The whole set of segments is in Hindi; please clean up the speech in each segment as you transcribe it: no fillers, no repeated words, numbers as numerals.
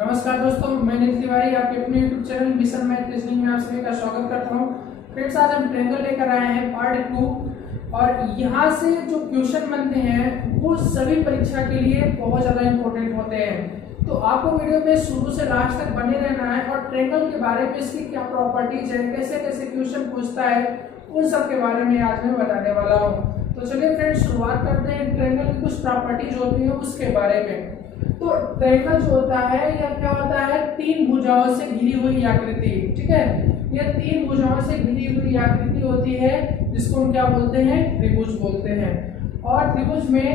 नमस्कार दोस्तों, मैं नील तिवारी आपके अपने YouTube channel mission math reasoning में आप सभी का स्वागत करता हूं। फ्रेंड्स, आज हम ट्रायंगल लेकर आए हैं पार्ट 2 और यहाँ से जो क्वेश्चन बनते हैं वो सभी परीक्षा के लिए बहुत ज़्यादा इंपॉर्टेंट होते हैं। तो आपको वीडियो में शुरू से लास्ट तक बने रहना है और ट्रायंगल के बारे में इसकी क्या प्रॉपर्टीज है, कैसे कैसे क्वेश्चन पूछता है, उन सब के बारे में आज मैं बताने वाला हूँ। तो चलिए फ्रेंड्स, शुरुआत करते हैं ट्रायंगल की कुछ प्रॉपर्टीज होती है उसके बारे में। तो ट्रायंगल जो होता है यह क्या होता है, तीन भुजाओं से घिरी हुई आकृति। ठीक है, यह तीन भुजाओं से घिरी हुई आकृति होती है जिसको हम क्या बोलते हैं, त्रिभुज बोलते हैं। और त्रिभुज में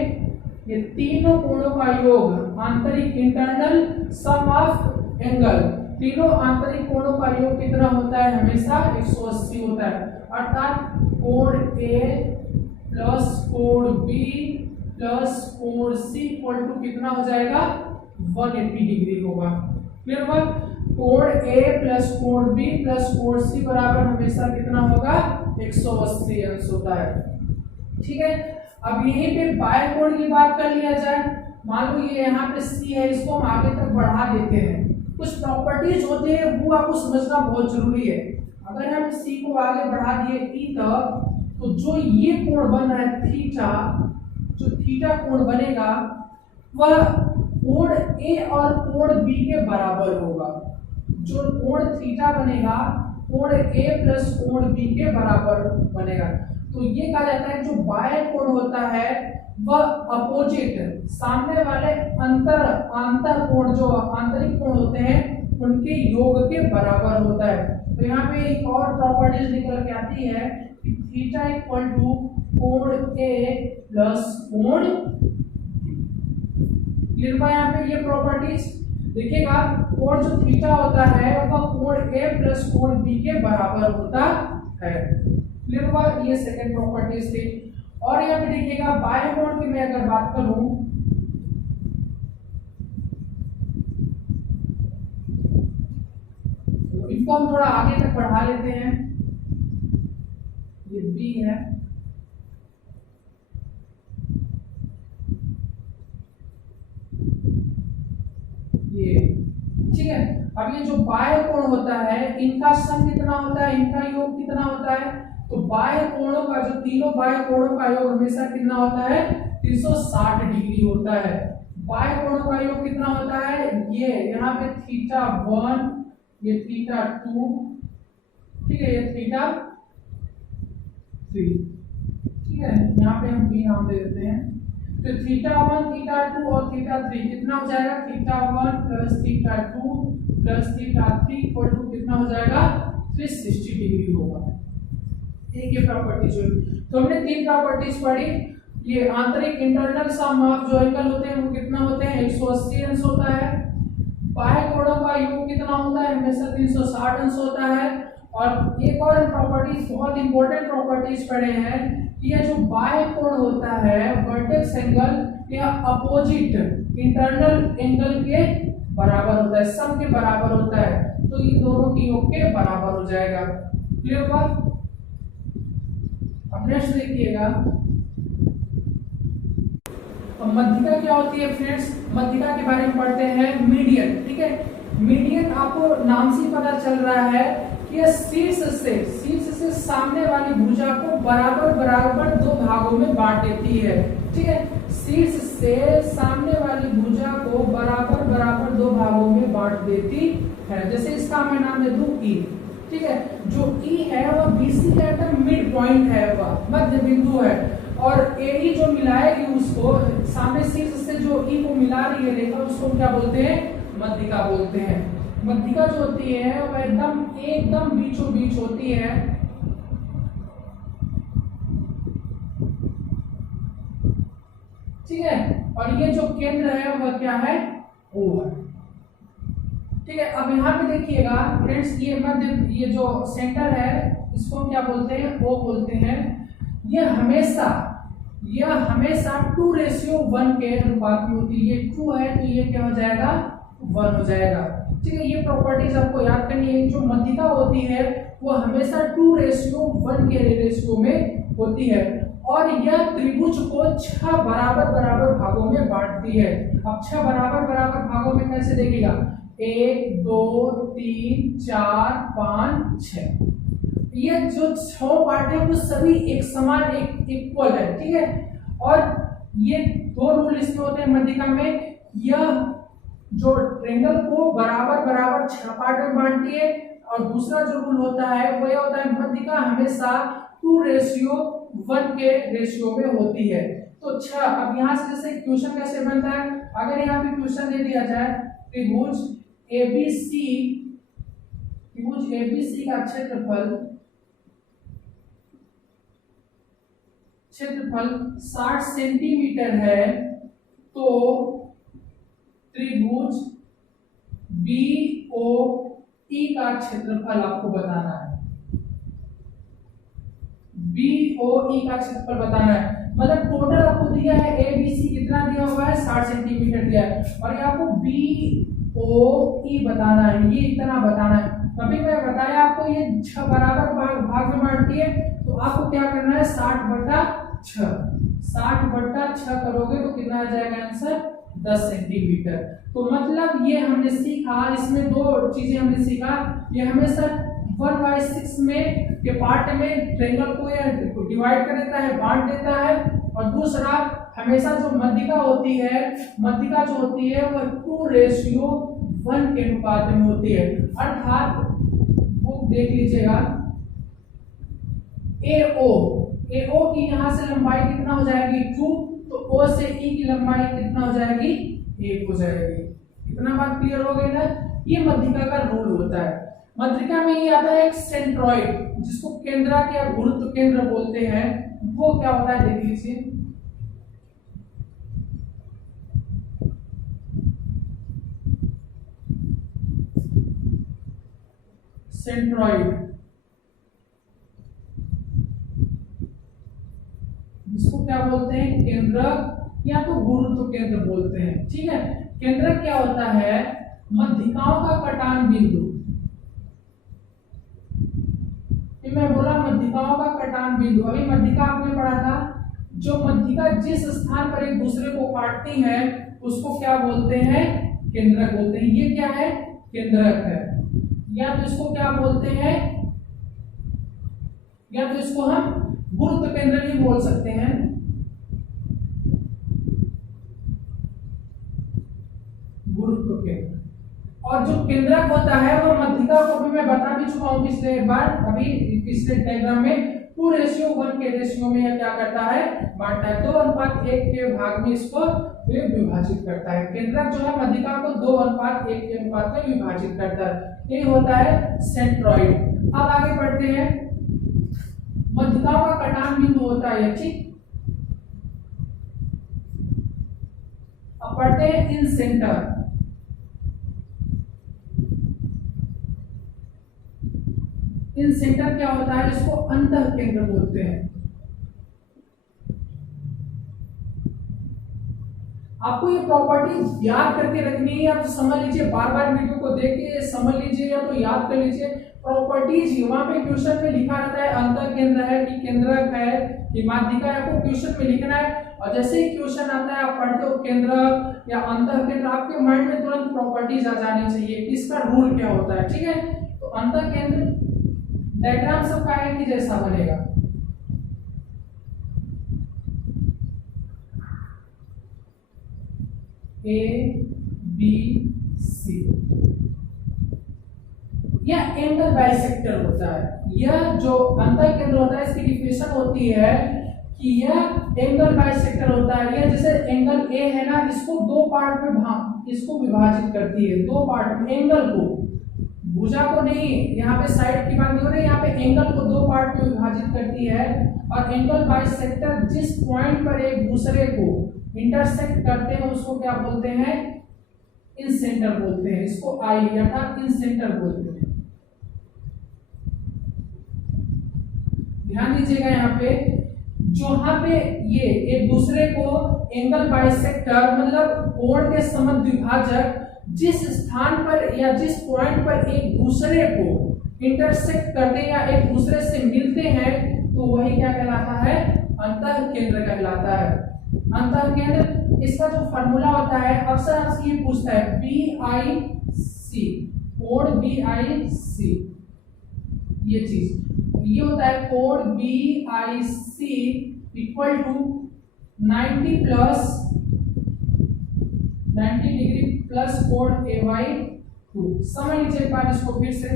ये तीनों कोणों का योग, आंतरिक इंटरनल सम ऑफ एंगल, तीनों आंतरिक कोणों का योग कितना होता है, हमेशा 180 होता है। अर्थात कोण ए प्लस कोण बी प्लस कोण सी इक्वल टू कितना हो जाएगा, 180 डिग्री होगा। क्लियर हुआ? कोण ए प्लस कोण बी प्लस कोण सी बराबर हमेशा कितना होगा, 180 अंश होता है। ठीक है, अब यहीं पे बाएं कोण की बात कर लिया जाए। मान लो ये यहाँ पे सी है, इसको हम आगे तक बढ़ा देते हैं। कुछ प्रॉपर्टीज होते हैं वो आपको समझना बहुत जरूरी है। अगर हम सी को आगे बढ़ा दिए ई तक, तो जो ये कोण बन रहा है थीटा, जो थीटा कोण बनेगा वह कोण ए और कोण बी के बराबर होगा। जो कोण थीटा बनेगा कोण ए प्लस कोण बी के बराबर बनेगा। तो ये कहा जाता है जो बाएं कोण होता है वह अपोजिट, सामने वाले अंतर कोण, जो आंतरिक कोण होते हैं उनके योग के बराबर होता है। तो यहाँ पे एक और प्रॉपर्टीज निकल के आती है कि थीटा इक्वल टू कोण ए प्लस कोण। यहाँ पे ये प्रॉपर्टीज देखिएगा, कोण जो थीटा होता है वह कोण ए प्लस कोण बी के बराबर होता है। क्लियर हुआ? ये सेकंड प्रॉपर्टीज थी। और यहाँ पे देखिएगा बाएं कोण की मैं अगर बात करूं, तो इनको हम थोड़ा आगे तक बढ़ा लेते हैं। ये बी है, ये ठीक है। अब ये जो बाह्य कोण होता है इनका सम कितना होता है, इनका योग कितना होता है, तो बाह्य कोणों का, जो तीनों बाह्य कोणों का योग हमेशा कितना होता है, 360 डिग्री होता है। बाह्य कोणों का योग कितना होता है, ये यहाँ पे थीटा 1, ये थीटा 2, ठीक है, ये थीटा 3, ठीक है। यहाँ पे हम बी नाम दे देते हैं। तो थीटा 1, थीटा 2 और थीटा 3 कितना हो जाएगा, theta 1 plus theta 2 plus theta 3 equal to कितना हो जाएगा, 360 डिग्री होगा। एक ये प्रॉपर्टीज हुई। तो हमने तीन प्रॉपर्टीज पढ़ी। ये आंतरिक इंटरनल सम ऑफ जो एंगल होते हैं वो कितना होते हैं, 180 अंश होता है। बाह्य कोणों का योग कितना होता है, हमेशा 360 अंश होता है। और एक और प्रॉपर्टीज, बहुत इंपॉर्टेंट प्रॉपर्टीज पढ़े हैं कि यह जो बाह्य कोण होता है वर्टेक्स एंगल, यह अपोजिट इंटरनल एंगल के बराबर होता है, सम के बराबर होता है। तो ये दोनों की योग के बराबर हो जाएगा। क्लियर हुआ? अब नेक्स्ट देखिएगा, अब मध्यिका क्या होती है फ्रेंड्स। मध्यिका के बारे में पढ़ते हैं, मीडियन। ठीक है, मीडियन आपको नाम से पता चल रहा है कि यह शीर्ष से सामने वाली भुजा को बराबर बराबर दो भागों में बांट देती है। ठीक है, शीर्ष से सामने वाली भुजा को बराबर बराबर दो भागों में बांट देती है। जैसे इसका मैं नाम दे दूं ई। ठीक है, जो ई है वह बीसी का एकदम मिड पॉइंट है, वह मध्य बिंदु है। और एई जो मिलाएगी उसको, सामने शीर्ष से जो ई को मिला रही है रेखा, उसको क्या बोलते हैं, मध्यिका बोलते हैं। मध्यिका जो होती है वह एकदम बीचों बीच होती है। ठीक है, और ये जो केंद्र है वह क्या है, ओ है। ठीक है, अब यहाँ पे देखिएगा फ्रेंड्स, ये मध्य, ये जो सेंटर है इसको क्या बोलते हैं, ओ बोलते हैं। यह हमेशा 2:1 के अनुपात में होती है। ये 2 है तो ये क्या हो जाएगा, 1 हो जाएगा। ठीक है, ये प्रॉपर्टीज आपको याद करनी है। जो मध्यिका होती है वो हमेशा 2:1 के रेशियो में होती है और यह त्रिभुज को 6 बराबर बराबर भागों में बांटती है। अब 6 बराबर बराबर भागों में कैसे देखेगा, 1 2 3 4 5 6। ये जो 6 पार्ट है वो सभी एक समान एक इक्वल है, ठीक है। और ये 2 रूल इसमें होते हैं मध्यिका में, यह जो ट्रायंगल को बराबर बराबर 6 पार्ट में बांटती है, और दूसरा जो रूल होता है वो ये होता है मध्यिका हमेशा 2:1 के रेशियो में होती है। तो 6। अब यहाँ से जैसे क्वेश्चन कैसे बनता है, अगर यहाँ पे क्वेश्चन दे दिया जाए त्रिभुज ABC का क्षेत्रफल 60 सेंटीमीटर है, तो त्रिभुज BOE का क्षेत्रफल आपको बताना है। BOE का क्षेत्रफल बताना है, मतलब टोटल आपको दिया है ABC कितना दिया हुआ है, 60 सेंटीमीटर दिया है, और ये आपको BOE बताना है, ये इतना बताना है। अभी मैं बताया आपको ये 6 बराबर भाग में बांटती है, तो आपको क्या करना है, 60/6 करोगे तो कितना आ जाएगा आंसर, 10 सेंटीमीटर। तो मतलब ये हमने सीखा, इसमें 2 चीजें हमने सीखा, ये हमेशा 1/6 में के पार्ट में ट्रायंगल को ये डिवाइड कर देता है, बांट देता है, और दूसरा हमेशा जो मध्यिका होती है, मध्यिका जो होती है वो 2:1 के अनुपात में होती है। अर्थात वो देख लीजिएगा AO की यहाँ से लंबाई कितना हो जाएगी 2, तो O से E की लंबाई कितना हो जाएगी 1 हो जाएगी। इतना बात क्लियर हो गई ना। ये मध्यिका का रूल होता है। मध्यिका में ये आता है एक सेंट्रॉइड, जिसको केंद्रक या गुरुत्व केंद्र बोलते हैं, वो क्या होता है देख लीजिए। सेंट्रॉइड, जिसको क्या बोलते हैं, केंद्रक या तो गुरुत्व केंद्र बोलते हैं, ठीक है। केंद्रक क्या होता है, मध्यिकाओं का कटान बिंदु। मैं बोला मध्यिकाओं का कटान बिंदु, अभी मध्यिका आपने पढ़ा था, जो मध्यिका जिस स्थान पर एक दूसरे को काटती है उसको क्या बोलते हैं, केंद्रक बोलते हैं। ये क्या है, केंद्रक है, या तो इसको क्या बोलते हैं, या तो इसको हम गुरुत्व केंद्र भी बोल सकते हैं। गुरुत्व केंद्र। और जो केंद्रक होता है वो मध्यिका को भी मैं बता भी चुका हूं पिछले बार, अभी पिछले डायग्राम में 2:1 के रेशियो में यह क्या करता है, बांटता है। 2:1 के भाग में इसको विभाजित करता है। केंद्रक जो है मध्यिका को 2:1 के अनुपात में विभाजित करता है, यही होता है सेंट्रॉइड। अब आगे बढ़ते हैं, मध्यिकाओं का कटान बिंदु होता है, ठीक। अब पढ़ते हैं इन सेंटर। इन सेंटर क्या होता है, इसको अंतः केंद्र बोलते हैं। आपको ये प्रॉपर्टी याद करके रखनी है, या तो समझ लीजिए, बार बार वीडियो को देख के समझ लीजिए, या तो याद कर लीजिए। प्रॉपर्टीज वहां पे क्वेश्चन में लिखा रहता है, अंतः केंद्र है कि केंद्रक है कि माध्यिका है, आपको क्वेश्चन में लिखना है। और जैसे ही क्वेश्चन आता है, आप पढ़ते हो केंद्रक या अंतः केंद्र, आपके माइंड में तुरंत प्रॉपर्टीज आ जानी चाहिए, किसका रूल क्या होता है, ठीक है। तो अंतः केंद्र डायग्राम सबका एक ही जैसा बनेगा। ABC, यह एंगल बाइसेक्टर होता है। यह जो अंतः केंद्र होता है, इसकी डिफिनेशन होती है कि यह एंगल बाइसेक्टर होता है। यह जैसे एंगल A है ना, इसको 2 पार्ट में इसको विभाजित करती है, 2 पार्ट में। एंगल को, भुजा को नहीं, यहाँ पे साइड की बात नहीं हो रही, यहाँ पे एंगल को 2 पार्ट में विभाजित करती है। और एंगल बाइसेक्टर जिस पॉइंट पर एक दूसरे को इंटरसेक्ट करते हैं उसको क्या बोलते हैं, इन सेंटर बोलते हैं। इसको आई लिया था, इन सेंटर बोलते हैं। ध्यान दीजिएगा, यहाँ पे जहां पे ये एक दूसरे को एंगल बाइसेक्टर मतलब कोण के समद्विभाजक जिस स्थान पर या जिस पॉइंट पर एक दूसरे को इंटरसेक्ट करते हैं या एक दूसरे से मिलते हैं, तो वही क्या कहलाता है, अंतः केंद्र कहलाता है। अंतः केंद्र इसका जो फॉर्मूला होता है अक्सर आपसे ये पूछता है BIC, कोण BIC, ये चीज ये होता है कोण BIC equal to 90 degree plus कोण AY2। समझ लीजिए एक बार इसको फिर से।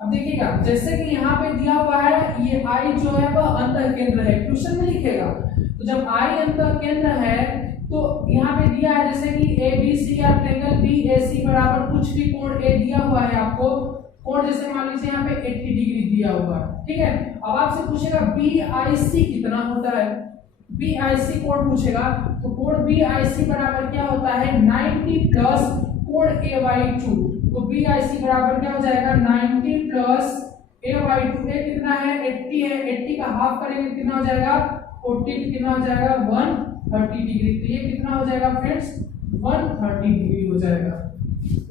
अब देखिएगा जैसे कि यहाँ पे दिया हुआ है ये I जो है वह अंतः केंद्र है, क्वेश्चन में लिखेगा। तो जब I अंतः केंद्र है तो यहाँ पे दिया है जैसे कि ABC या ट्रायंगल BAC बराबर कुछ भी कोण A दिया हुआ है आपको, कोण जैसे मान लीजिए यहाँ पे 80 डिग्री दिया हुआ है, ठीक है। अब आपसे पूछेगा BIC कितना होता है, BIC कोण पूछेगा तो कोण BIC बराबर क्या होता है 90 प्लस कोण AY2। तो BIC बराबर क्या हो जाएगा 90 प्लस AY2, ए कितना है 80 है, 80 का हाफ करेंगे कितना हो जाएगा 40, कितना हो जाएगा 130 डिग्री। तो ये कितना हो जाएगा फ्रेंड्स 130 डिग्री हो जाएगा।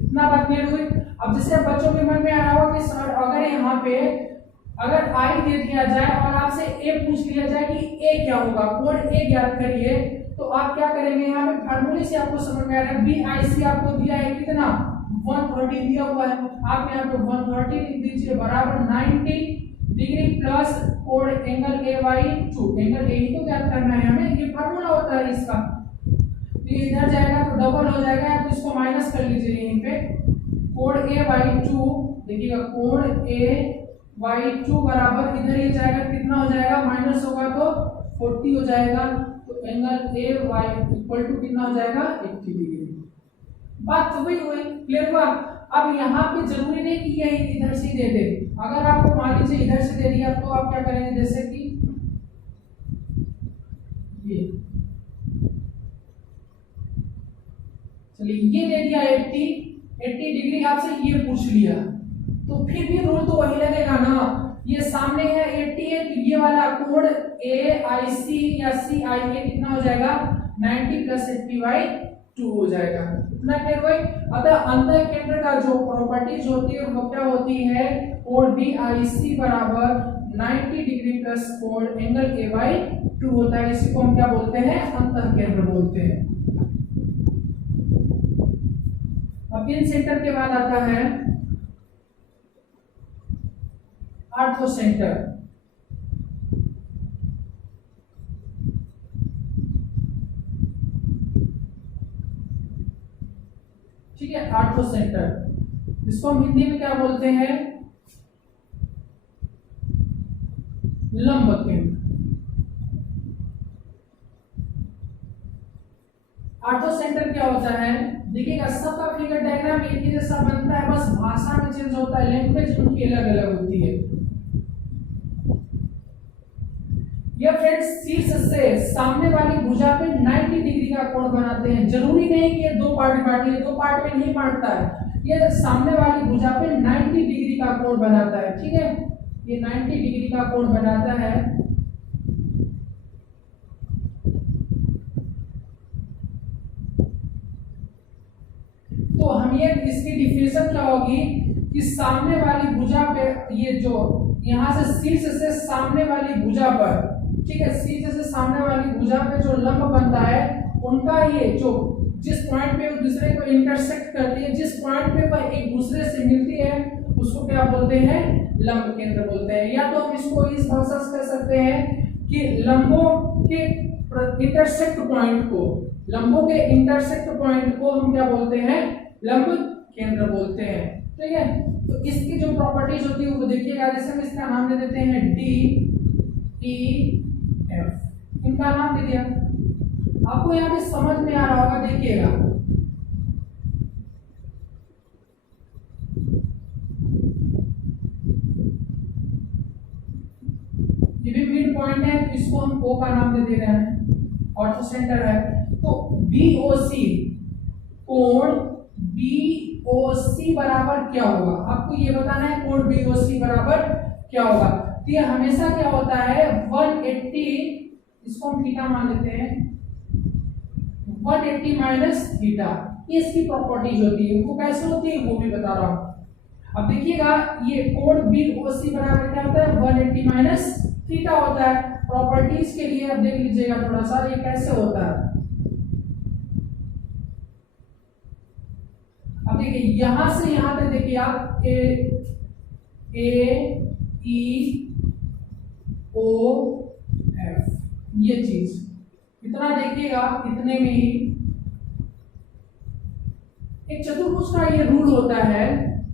इतना बात क्लियर हुई। अब जैसे बच्चों के मन में आ रहा होगा कि सर अगर यहाँ पे अगर I दे दिया जाए और आपसे A पूछ लिया जाए कि A क्या होगा, कोण A ज्ञात करिए, तो आप क्या करेंगे, यहाँ पे फार्मूले से आपको समझ में आ रहा है BIC आपको दिया है कितना 130 दिया हुआ है, आप यहाँ पे 130 लिख दीजिए बराबर 90 डिग्री प्लस कोण एंगल AY2, एंगल A को ज्ञात करना है हमें, ये फार्मूला होता है इसका। तो ये इधर जाएगा तो डबल हो जाएगा, तो इसको माइनस कर लीजिए यहीं पे, कोण AY2 देखिएगा कोण AY2 बराबर इधर ही जाएगा कितना हो जाएगा माइनस होगा तो 40 हो जाएगा, तो एंगल AY इक्वल टू कितना हो जाएगा 80 डिग्री। बात तो वही हुई, क्लियर हुआ। अब यहाँ पे जरूरी नहीं कि ये इधर से दे दे, अगर आपको मान लीजिए इधर से दे दिया तो आप क्या करेंगे, जैसे कि ये चलिए ये दे दिया 80 डिग्री, आपसे ये पूछ लिया तो फिर भी रूल तो वही लगेगा ना, ये सामने है 80 है तो ये वाला कोण AIC या CIA कितना हो जाएगा 90 प्लस 80/2 हो जाएगा। इतना क्लियर हुआ। अतः अंतः केंद्र का जो प्रॉपर्टीज होती है वो क्या होती है, कोण BIC बराबर 90 डिग्री प्लस कोण एंगल AY2 होता है, इसी को हम क्या बोलते हैं अंतः केंद्र बोलते हैं। अब इन सेंटर के बाद आता है आर्थो सेंटर। ठीक है, आर्थो सेंटर, इसको हम हिंदी में क्या बोलते हैं लंब केंद्र। आर्थो सेंटर क्या होता है, देखिएगा सबका फिगर डायग्राम एक ही जैसा बनता है, बस भाषा में चेंज होता है, लैंग्वेज उनकी अलग अलग होती है। यह फ्रेंड्स शीर्ष से सामने वाली भुजा पे 90 डिग्री का कोण बनाते हैं। जरूरी नहीं कि ये दो पार्ट है, दो पार्ट में नहीं बांटता है, ये सामने वाली भुजा पे 90 डिग्री का कोण बनाता है। ठीक है, ये 90 डिग्री का कोण बनाता है। तो हम ये इसकी डिफिनेशन क्या होगी कि सामने वाली भुजा पे ये जो यहां से शीर्ष से सामने वाली भुजा पर, ठीक है, शीर्ष से सामने वाली भुजा पे जो लंब बनता है उनका ये जो जिस पॉइंट पे एक दूसरे को इंटरसेक्ट करती है, जिस पॉइंट पे वह एक दूसरे से मिलती है उसको क्या बोलते हैं लंब केंद्र बोलते हैं। या तो हम इसको इस भाषा से कह सकते हैं कि लंबों के इंटरसेक्ट पॉइंट को, लंबों के इंटरसेक्ट पॉइंट को हम क्या बोलते हैं लंब केंद्र बोलते हैं। ठीक है, तो इसकी जो प्रॉपर्टीज होती है वो देखिएगा, जैसे हम इसका नाम दे देते हैं DEF, इनका नाम दे दिया। आपको यहाँ पे समझ में आ रहा होगा, देखिएगा ये भी मिड पॉइंट है, तो इसको हम O का नाम दे रहे हैं, ऑर्थो सेंटर है। तो BOC कोण BOC बराबर क्या होगा, आपको ये बताना है कोण BOC बराबर क्या होगा। तो ये हमेशा क्या होता है 180, इसको हम थीटा मान लेते हैं, 180 माइनस थीटा, ये इसकी प्रॉपर्टीज होती है। वो कैसे होती है वो भी बता रहा हूं। अब देखिएगा ये कोण BOC बराबर क्या होता है 180 माइनस थीटा होता है। प्रॉपर्टीज के लिए अब देख लीजिएगा थोड़ा सा ये कैसे होता है। अब देखिए यहां से यहां तक देखिए आप AEOF ये चीज कितना देखिएगा, इतने में ही एक चतुर्भुज का ये रूल होता है,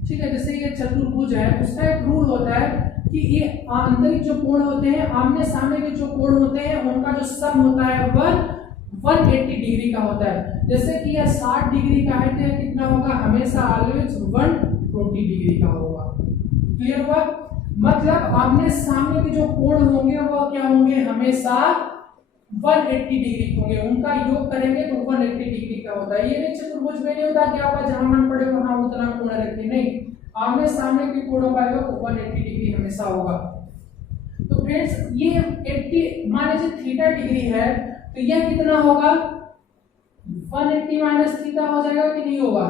ठीक है। जैसे ये चतुर्भुज है उसका एक रूल होता है कि ये आंतरिक जो कोण होते हैं, आमने सामने के जो कोण होते हैं उनका जो सम होता है वह 180 डिग्री का होता है। जैसे कि यह 60 डिग्री का है तो यह कितना होगा, हमेशा ऑलवेज 120 डिग्री का होगा। क्लियर हुआ? मतलब आमने सामने के जो कोण होंगे वह क्या होंगे, हमेशा 180 डिग्री होंगे। उनका योग करेंगे तो 180 डिग्री का होता है। ये नहीं चतुर्भुज में नहीं होता कि आपका जहां मन पड़े वहां उतना कोण रखें, नहीं, आमने सामने के कोणों का योग 180 डिग्री हमेशा होगा। तो फ्रेंड्स ये 80 मान लीजिए थीटा डिग्री है तो यह कितना होगा, 180 माइनस थीटा हो जाएगा कि नहीं होगा।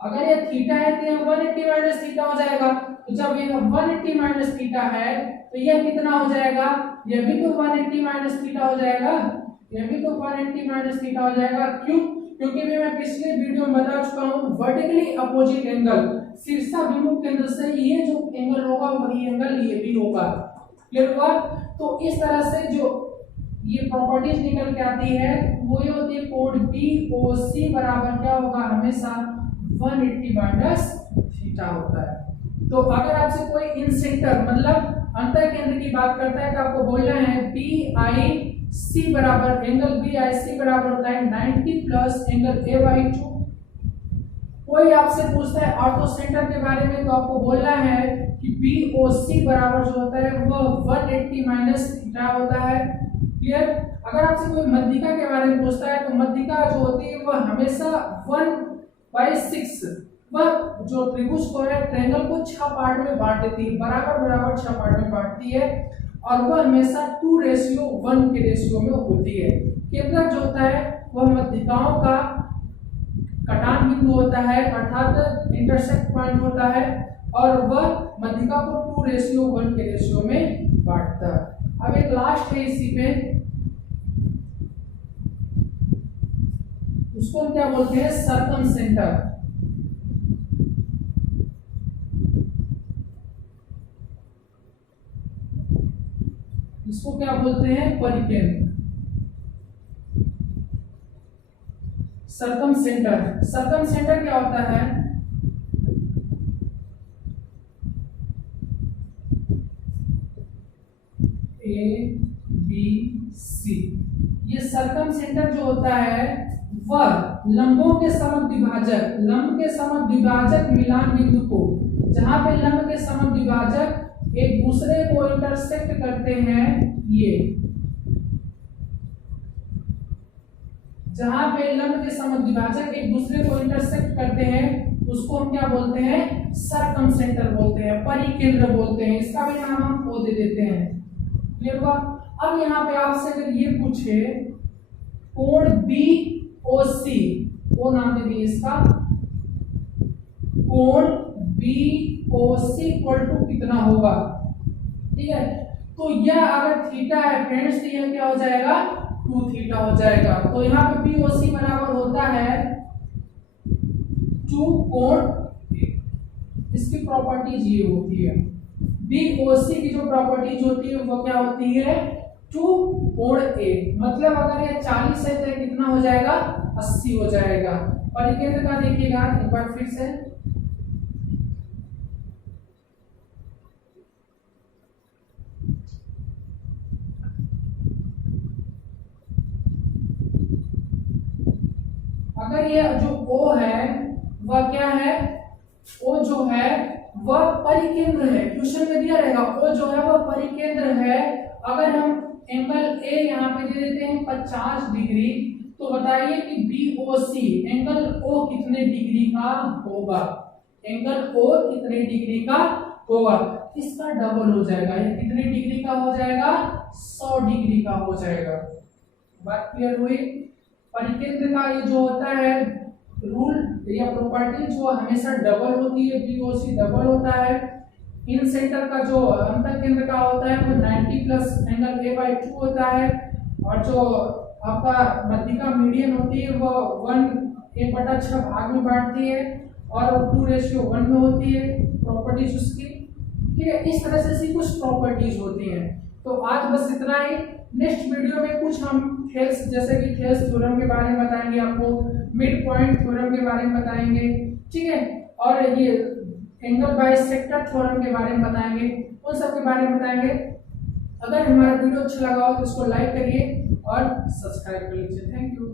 अगर यह थीटा है तो यह 180 माइनस थीटा हो जाएगा। तो जब यह 180 माइनस थीटा है तो यह कितना हो जाएगा, यह भी तो 180 माइनस थीटा हो जाएगा, यह भी तो 180 माइनस थीटा हो जाएगा। क्यों? क्योंकि मैं पिछले वीडियो में बता चुका हूं वर्टिकली अपोजिट एंगल, शीर्षाभिमुख केंद्र से ये जो एंगल होगा वही एंगल ये भी होगा। क्लियर हुआ? तो इस तरह से जो ये प्रॉपर्टीज निकल के आती है वो ये होती है कोण BOC बराबर क्या होगा, हमेशा 180 माइनस थीटा होता है। तो अगर आपसे कोई इन सेंटर मतलब अंतर केंद्र की बात करता है तो आपको बोलना है BIC बराबर, एंगल BIC बराबर होता है 90 प्लस एंगल AY2। कोई आपसे पूछता है ऑर्थो सेंटर के बारे में तो आपको बोलना है कि BOC बराबर जो होता है वह 180 माइनस थीटा होता है। क्लियर? अगर आपसे कोई मध्यिका के बारे में पूछता है तो मध्यिका जो होती है वह हमेशा 1/6, वह जो त्रिभुज को है ट्रायंगल को 6 पार्ट में बांट देती है, बराबर बराबर 6 पार्ट में बांटती है और वह हमेशा 2:1 के रेशियो में होती है। केंद्रक जो होता है वह मध्यिकाओं का कटान बिंदु होता है अर्थात इंटरसेक्ट पॉइंट होता है और वह मध्यिका को 2:1 के रेशियो में बांटता है। अब एक लास्ट है इसी पे, उसको हम क्या बोलते हैं, सर्कम सेंटर। इसको क्या बोलते हैं, परिकेंद्र। सर्कम सेंटर, सर्कम सेंटर क्या होता है, ABC। ये सर्कम सेंटर जो होता है वह लंबों के समद्विभाजक, लंब के समद्विभाजक मिलान बिंदु को, जहां पे लंब के समद्विभाजक एक दूसरे को इंटरसेक्ट करते हैं, ये जहां पे लंब के समद्विभाजक एक दूसरे को इंटरसेक्ट करते हैं उसको हम क्या बोलते हैं, सर्कम सेंटर बोलते हैं, परिकेंद्र बोलते हैं। इसका भी नाम हम ओ दे देते हैं। क्लियर हुआ? अब यहाँ पे आपसे अगर ये पूछे कोण BOC, वो नाम दे दिए इसका, कोण BOC इक्वल टू कितना होगा, ठीक है। तो यह अगर थीटा है फ्रेंड्स तो यह क्या हो जाएगा, 2 थीटा हो जाएगा। तो यहाँ पे BOC बराबर होता है 2 कोण, इसकी प्रॉपर्टीज ये होती है, BOC की जो प्रॉपर्टीज होती है वो क्या होती है, 2 कोण A। मतलब अगर यह 40 है तो कितना हो जाएगा, 80 हो जाएगा। परिकेंद्र का देखिएगा एक बार फिर से, अगर यह जो O है वह क्या है, O जो है वह परिकेंद्र है, क्वेश्चन में दिया रहेगा O जो है वह परिकेंद्र है। अगर हम एंगल A यहाँ पे दे देते हैं 50 डिग्री, तो बताइए कि BOC एंगल O कितने डिग्री का होगा, एंगल O कितने डिग्री का होगा, इसका डबल हो जाएगा। ये कितने डिग्री का हो जाएगा, 100 डिग्री का हो जाएगा। बात क्लियर हुई? और केंद्र का ये जो होता है रूल या प्रॉपर्टी जो हमेशा डबल होती है, BOC डबल होता है। इन सेंटर का जो अंतर केंद्र का होता है वो 90 प्लस एंगल A/2 होता है, और जो आपका मध्यिका मीडियन होती है वो 1/6 भाग में बांटती है और 2:1 में होती है प्रॉपर्टीज उसकी। ठीक है, इस तरह से ऐसी कुछ प्रॉपर्टीज होती हैं। तो आज बस इतना ही। नेक्स्ट वीडियो में कुछ हम थेल्स जैसे कि थेल्स थ्योरम के बारे में बताएंगे, आपको मिड पॉइंट थ्योरम के बारे में बताएंगे, ठीक है, और ये एंगल बाइसेक्टर थ्योरम के बारे में बताएंगे, उन सब के बारे में बताएंगे। अगर हमारा वीडियो अच्छा लगा हो तो इसको लाइक करिए और सब्सक्राइब कर लीजिए। Thank you.